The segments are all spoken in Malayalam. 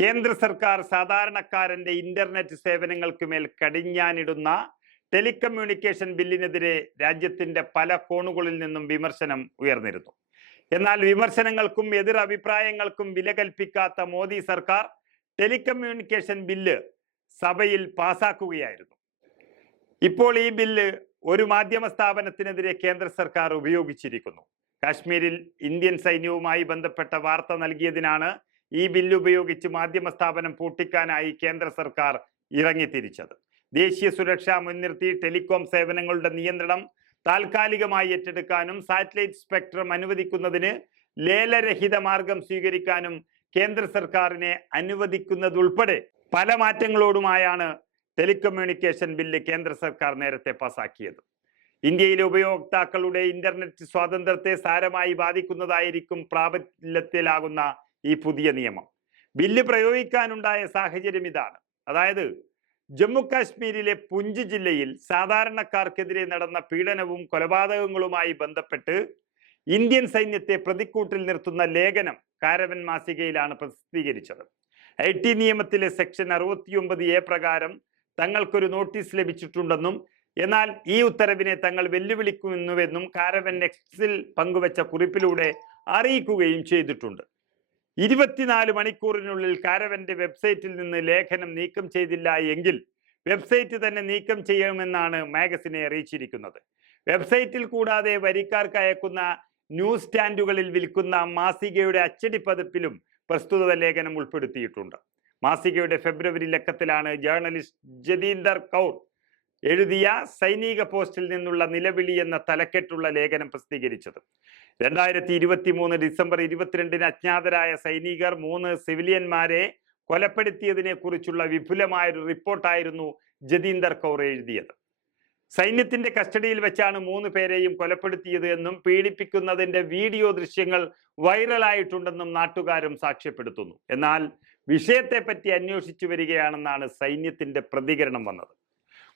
കേന്ദ്ര സർക്കാർ സാധാരണക്കാരന്റെ ഇന്റർനെറ്റ് സേവനങ്ങൾക്ക് മേൽ കടിഞ്ഞാനിടുന്ന ടെലികമ്മ്യൂണിക്കേഷൻ ബില്ലിനെതിരെ രാജ്യത്തിന്റെ പല കോണുകളിൽ നിന്നും വിമർശനം ഉയർന്നിരുന്നു. എന്നാൽ വിമർശനങ്ങൾക്കും എതിർ അഭിപ്രായങ്ങൾക്കും വില കൽപ്പിക്കാത്ത മോദി സർക്കാർ ടെലികമ്മ്യൂണിക്കേഷൻ ബില്ല് സഭയിൽ പാസാക്കുകയായിരുന്നു. ഇപ്പോൾ ഈ ബില്ല് ഒരു മാധ്യമ സ്ഥാപനത്തിനെതിരെ കേന്ദ്ര സർക്കാർ ഉപയോഗിച്ചിരിക്കുന്നു. കാശ്മീരിൽ ഇന്ത്യൻ സൈന്യവുമായി ബന്ധപ്പെട്ട വാർത്ത നൽകിയതിനാണ് ഈ ബില്ല് ഉപയോഗിച്ച് മാധ്യമ സ്ഥാപനം പൂട്ടിക്കാനായി കേന്ദ്ര സർക്കാർ ഇറങ്ങിത്തിരിച്ചത്. ദേശീയ സുരക്ഷ മുൻനിർത്തി ടെലികോം സേവനങ്ങളുടെ നിയന്ത്രണം താൽക്കാലികമായി ഏറ്റെടുക്കാനും സാറ്റലൈറ്റ് സ്പെക്ട്രം അനുവദിക്കുന്നതിന് ലേലരഹിത മാർഗം സ്വീകരിക്കാനും കേന്ദ്ര സർക്കാരിനെ അനുവദിക്കുന്നതുൾപ്പെടെ പല മാറ്റങ്ങളോടുമായാണ് ടെലികമ്മ്യൂണിക്കേഷൻ ബില്ല് കേന്ദ്ര സർക്കാർ നേരത്തെ പാസാക്കിയത്. ഇന്ത്യയിലെ ഉപയോക്താക്കളുടെ ഇന്റർനെറ്റ് സ്വാതന്ത്ര്യത്തെ സാരമായി ബാധിക്കുന്നതായിരിക്കും പ്രാബല്യത്തിലാകുന്ന ഈ പുതിയ നിയമം. ബില്ല് പ്രയോഗിക്കാനുണ്ടായ സാഹചര്യം ഇതാണ്. അതായത് ജമ്മു കാശ്മീരിലെ പുഞ്ച് ജില്ലയിൽ സാധാരണക്കാർക്കെതിരെ നടന്ന പീഡനവും കൊലപാതകങ്ങളുമായി ബന്ധപ്പെട്ട് ഇന്ത്യൻ സൈന്യത്തെ പ്രതിക്കൂട്ടിൽ നിർത്തുന്ന ലേഖനം കാരവൻ മാസികയിലാണ് പ്രസിദ്ധീകരിച്ചത്. ഐ ടി നിയമത്തിലെ സെക്ഷൻ അറുപത്തിയൊമ്പത് എ പ്രകാരം തങ്ങൾക്കൊരു നോട്ടീസ് ലഭിച്ചിട്ടുണ്ടെന്നും എന്നാൽ ഈ ഉത്തരവിനെ തങ്ങൾ വെല്ലുവിളിക്കുന്നുവെന്നും കാരവൻ എക്സിൽ പങ്കുവച്ച കുറിപ്പിലൂടെ അറിയിക്കുകയും ചെയ്തിട്ടുണ്ട്. ഇരുപത്തിനാല് മണിക്കൂറിനുള്ളിൽ കാരവന്റെ വെബ്സൈറ്റിൽ നിന്ന് ലേഖനം നീക്കം ചെയ്തില്ല എങ്കിൽ വെബ്സൈറ്റ് തന്നെ നീക്കം ചെയ്യുമെന്നാണ് മാഗസിനെ അറിയിച്ചിരിക്കുന്നത്. വെബ്സൈറ്റിൽ കൂടാതെ വരിക്കാർക്ക് അയക്കുന്ന ന്യൂസ് സ്റ്റാൻഡുകളിൽ വിൽക്കുന്ന മാസികയുടെ അച്ചടി പതിപ്പിലും പ്രസ്തുത ലേഖനം ഉൾപ്പെടുത്തിയിട്ടുണ്ട്. മാസികയുടെ ഫെബ്രുവരി ലക്കത്തിലാണ് ജേർണലിസ്റ്റ് ജതീന്ദർ കൗർ എഴുതിയ സൈനിക പോസ്റ്റിൽ നിന്നുള്ള നിലവിളി എന്ന തലക്കെട്ടുള്ള ലേഖനം പ്രസിദ്ധീകരിച്ചത്. രണ്ടായിരത്തി ഇരുപത്തി മൂന്ന് ഡിസംബർ ഇരുപത്തിരണ്ടിന് അജ്ഞാതരായ സൈനികർ മൂന്ന് സിവിലിയന്മാരെ കൊലപ്പെടുത്തിയതിനെ കുറിച്ചുള്ള വിപുലമായൊരു റിപ്പോർട്ടായിരുന്നു ജതീന്ദർ കൗർ എഴുതിയത്. സൈന്യത്തിന്റെ കസ്റ്റഡിയിൽ വെച്ചാണ് മൂന്ന് പേരെയും കൊലപ്പെടുത്തിയത് എന്നും പീഡിപ്പിക്കുന്നതിന്റെ വീഡിയോ ദൃശ്യങ്ങൾ വൈറലായിട്ടുണ്ടെന്നും നാട്ടുകാരും സാക്ഷ്യപ്പെടുത്തുന്നു. എന്നാൽ വിഷയത്തെപ്പറ്റി അന്വേഷിച്ചു വരികയാണെന്നാണ് സൈന്യത്തിന്റെ പ്രതികരണം വന്നത്.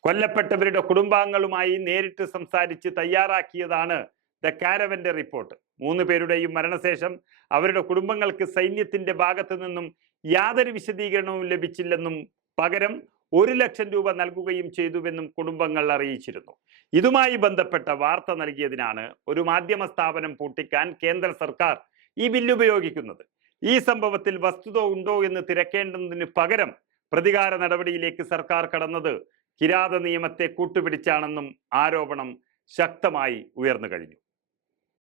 കൊല്ലപ്പെട്ടവരുടെ കുടുംബാംഗങ്ങളുമായി നേരിട്ട് സംസാരിച്ച് തയ്യാറാക്കിയതാണ് ദ കാരവന്റെ റിപ്പോർട്ട്. മൂന്ന് പേരുടെയും മരണശേഷം അവരുടെ കുടുംബങ്ങൾക്ക് സൈന്യത്തിന്റെ ഭാഗത്തു നിന്നും യാതൊരു വിശദീകരണവും ലഭിച്ചില്ലെന്നും പകരം ഒരു ലക്ഷം രൂപ നൽകുകയും ചെയ്തുവെന്നും കുടുംബങ്ങൾ അറിയിച്ചിരുന്നു. ഇതുമായി ബന്ധപ്പെട്ട വാർത്ത നൽകിയതിനാണ് ഒരു മാധ്യമ സ്ഥാപനം പൂട്ടിക്കാൻ കേന്ദ്ര സർക്കാർ ഈ ബില്ലുപയോഗിക്കുന്നത് ഈ സംഭവത്തിൽ വസ്തുത ഉണ്ടോ എന്ന് തിരക്കേണ്ടതിന് പകരം പ്രതികാര നടപടിയിലേക്ക് സർക്കാർ കടന്നത് കിരാത നിയമത്തെ കൂട്ടുപിടിച്ചാണെന്നും ആരോപണം ശക്തമായി ഉയർന്നു കഴിഞ്ഞു.